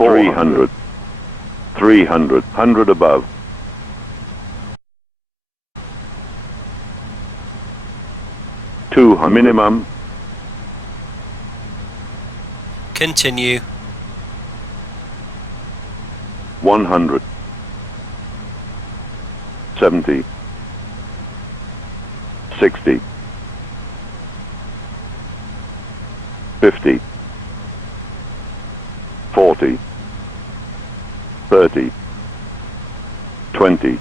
400. 300. 100 above. 200. Minimum. Continue. 100. 70. 60. 50. 40. 30. 20.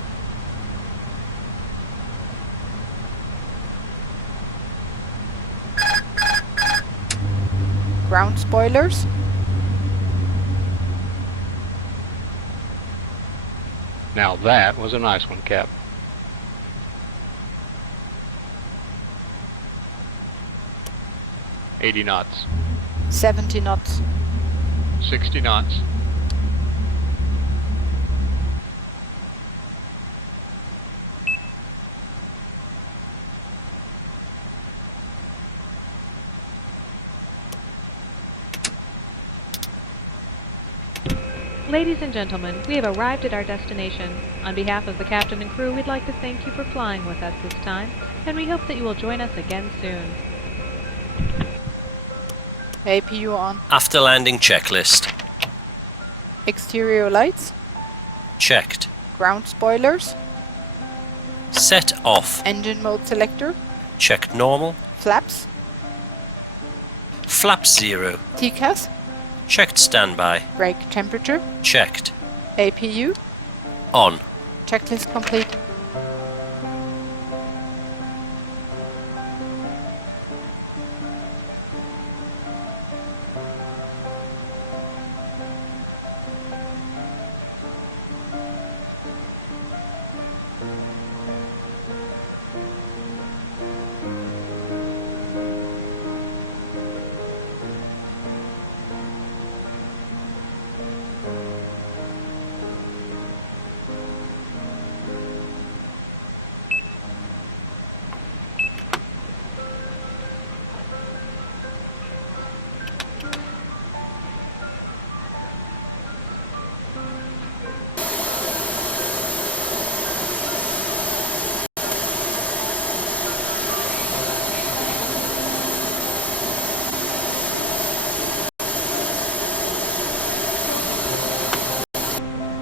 Ground spoilers. Now that was a nice one, Cap. $80 knots. 70 knots. 60 knots. Ladies and gentlemen, we have arrived at our destination. On behalf of the captain and crew, we'd like to thank you for flying with us this time, and we hope that you will join us again soon. APU on. After landing checklist. Exterior lights. Checked. Ground spoilers. Set off. Engine mode selector. Checked normal. Flaps. Flaps 0. TCAS. Checked standby. Brake temperature. Checked. APU. On. Checklist complete.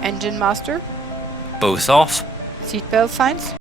Engine master. Both off. Seatbelt signs.